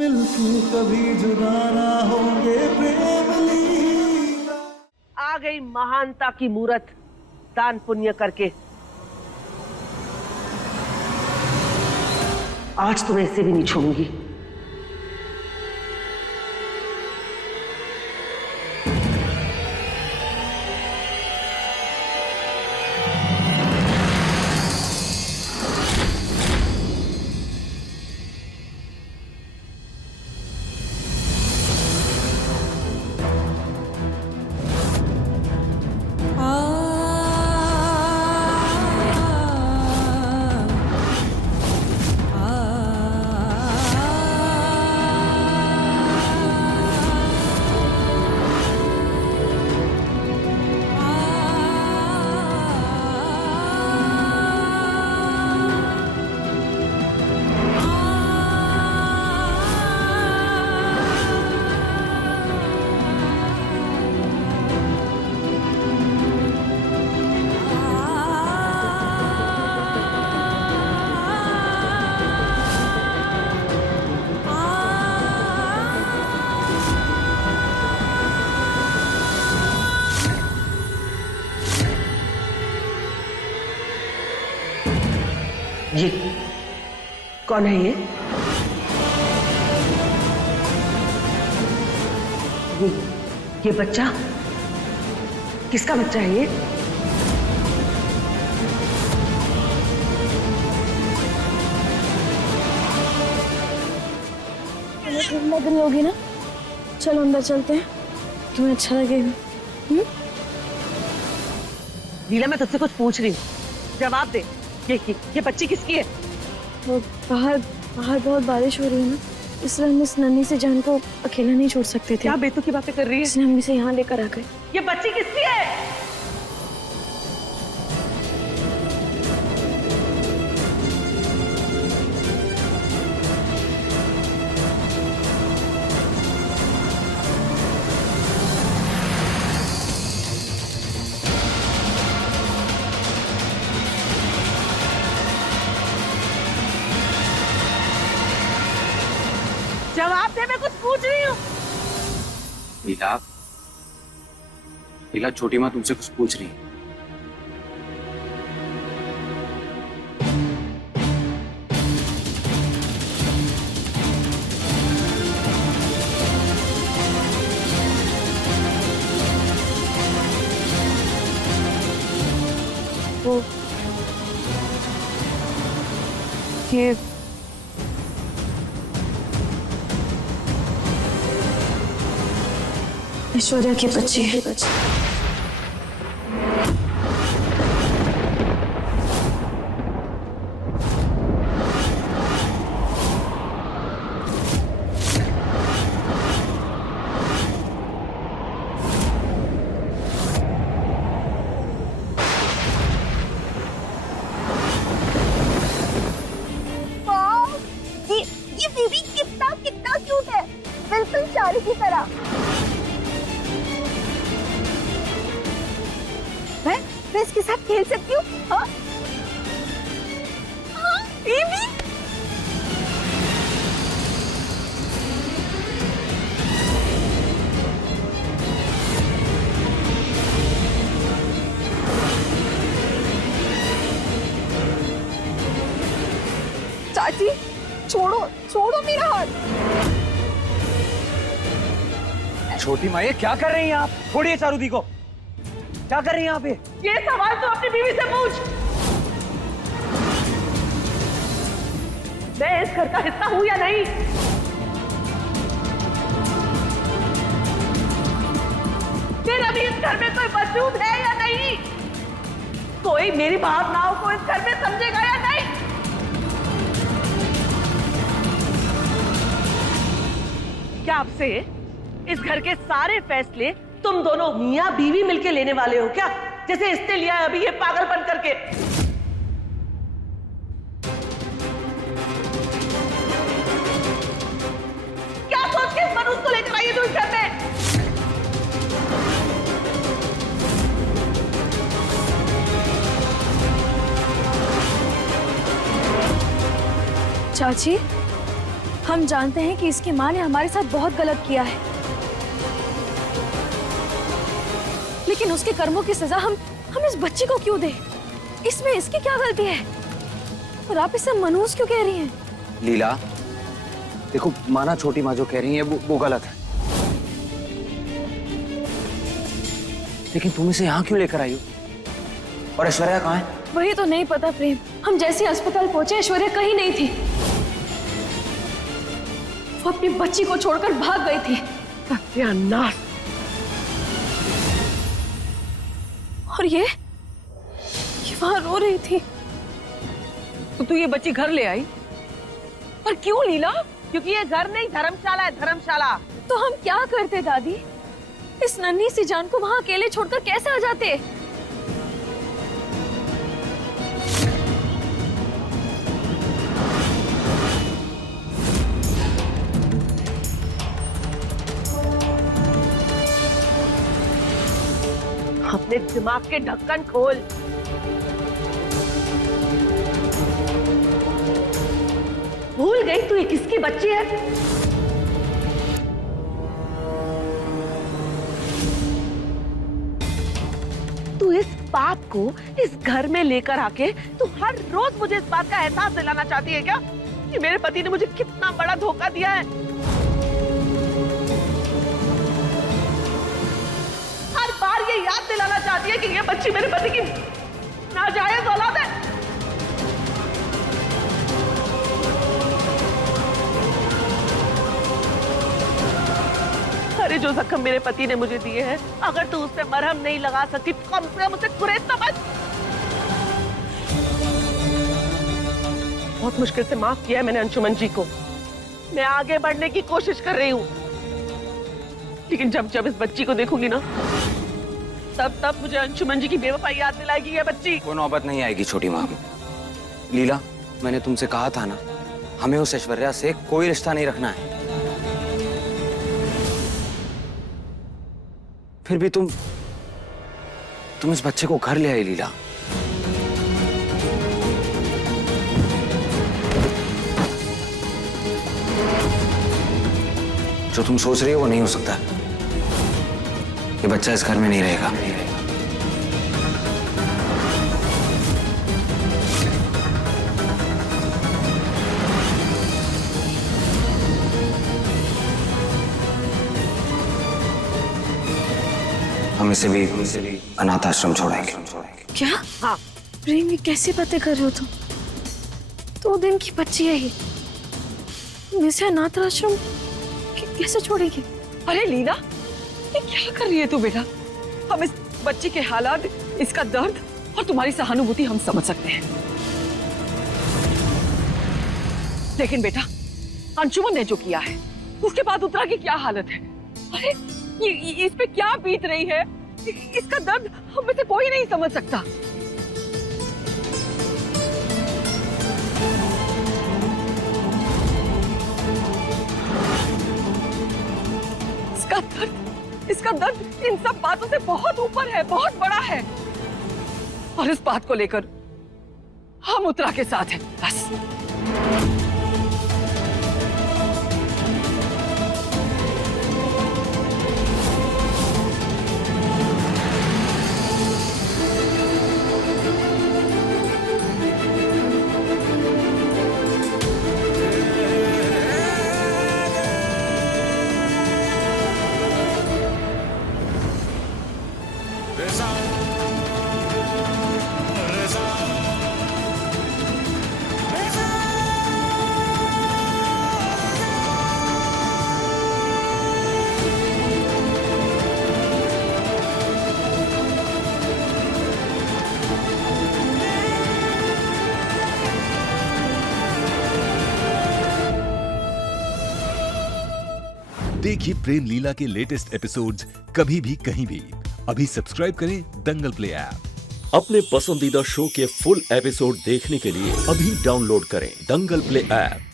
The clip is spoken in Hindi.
मिलके कभी जुदा ना होंगे प्रेम लीला। आ गई महानता की मूरत दान पुण्य करके। आज तुम्हें ऐसे भी नहीं छोड़ूंगी। ये कौन है ये बच्चा किसका बच्चा है ये? लग रही होगी ना, चलो अंदर चलते हैं, तुम्हें अच्छा लगेगा। लीला, मैं तुझसे कुछ पूछ रही हूँ, जवाब दे। ये बच्ची किसकी है? वो बाहर बहुत बारिश हो रही है ना, इसलिए हम इस नन्ही से जान को अकेला नहीं छोड़ सकते थे। क्या बेतु की बातें कर रही है? इसलिए हम इसे यहाँ लेकर आ गए। ये बच्ची किसकी है? जवाब दे, मैं कुछ पूछ रही हूँ। लीला, लीला, छोटी माँ तुमसे कुछ पूछ रही है। वो ये ऐश्वर्या की बच्ची है। ये बेबी कितना क्यूट है, बिल्कुल चारू की तरह। मैं इसके साथ खेल सकती हूँ? हाँ? हाँ, बेबी। चाची, छोड़ो मेरा हाथ। छोटी माँ, ये क्या कर रही हैं आप? छोड़िए चारूदी को। क्या कर रही हैं यहाँ पे? ये सवाल तो अपनी बीवी से पूछ। मैं इस घर का हिस्सा हूं या नहीं? फिर अभी इस घर में कोई वजूद है या नहीं? कोई मेरी भावनाओं को इस घर में समझेगा या नहीं? क्या आपसे इस घर के सारे फैसले तुम दोनों मियां बीवी मिलके लेने वाले हो क्या? जैसे इसने लिया है अभी ये पागलपन करके। क्या सोच के इस मनुष्य को लेकर आई है तू इस घर में? चाची, हम जानते हैं कि इसकी माँ ने हमारे साथ बहुत गलत किया है, लेकिन उसके कर्मों की सजा हम इस बच्ची को क्यों दे? इसमें इसकी क्या गलती है? और आप इसे मनहूस क्यों कह रही हैं? लीला, देखो माना छोटी माँ जो कह रही है वो गलत है, लेकिन तुम इसे यहाँ क्यों लेकर आई हो? और ऐश्वर्या कहाँ है? वही तो नहीं पता प्रेम। हम जैसे अस्पताल पहुंचे ऐश्वर्या कहीं नहीं थी। वो अपनी बच्ची को छोड़कर भाग गई थी। सत्यानाश। और ये वहां रो रही थी। तो तू ये बच्ची घर ले आई? पर क्यों लीला? क्योंकि ये घर नहीं धर्मशाला है, धर्मशाला। तो हम क्या करते दादी? इस नन्ही सी जान को वहां अकेले छोड़कर कैसे आ जाते? अपने दिमाग के ढक्कन खोल। भूल गई तू ये किसकी बच्ची है? तू इस बात को इस घर में लेकर आके तू हर रोज मुझे इस बात का एहसास दिलाना चाहती है क्या कि मेरे पति ने मुझे कितना बड़ा धोखा दिया है? हर बार ये याद दिलाना चाहती है कि ये बच्ची मेरे पति की नाजायज औलाद है। अरे जो जख्म मेरे पति ने मुझे दिए हैं, अगर तू उस पे मरहम नहीं लगा सकती तो कम से कम उसे कुरेद तो मत। बहुत मुश्किल से माफ किया है मैंने अंशुमन जी को। मैं आगे बढ़ने की कोशिश कर रही हूँ, लेकिन जब जब इस बच्ची को देखूंगी ना, तब मुझे अंशुमन जी की बेवफाई याद दिलाएगी ये बच्ची। वो नौबत नहीं आएगी छोटी माँ। लीला, मैंने तुमसे कहा था ना, हमें उस ऐश्वर्या से कोई रिश्ता नहीं रखना है। फिर भी तुम इस बच्चे को घर ले आई लीला। जो तुम सोच रही हो वो नहीं हो सकता। ये बच्चा इस घर में नहीं रहेगा। हम इसे भी अनाथ आश्रम छोड़ेंगे। क्या? हाँ। प्रेम, ये कैसी बातें कर रहे हो तुम? 2 दिन की बच्ची है ये, इसे अनाथ आश्रम कैसे छोड़ेगी? अरे लीला, ये क्या कर रही है तू बेटा? हम इस बच्ची के हालात, इसका दर्द और तुम्हारी सहानुभूति हम समझ सकते हैं, लेकिन बेटा अंशुमन ने जो किया है उसके बाद उत्तरा की क्या हालत है? अरे ये इस पे क्या बीत रही है, इसका दर्द हम में से कोई नहीं समझ सकता। इसका दर्द इन सब बातों से बहुत ऊपर है, बहुत बड़ा है, और इस बात को लेकर हम उत्तरा के साथ हैं, बस। देखिए प्रेम लीला के लेटेस्ट एपिसोड्स कभी भी कहीं भी। अभी सब्सक्राइब करें दंगल प्ले ऐप। अपने पसंदीदा शो के फुल एपिसोड देखने के लिए अभी डाउनलोड करें दंगल प्ले ऐप।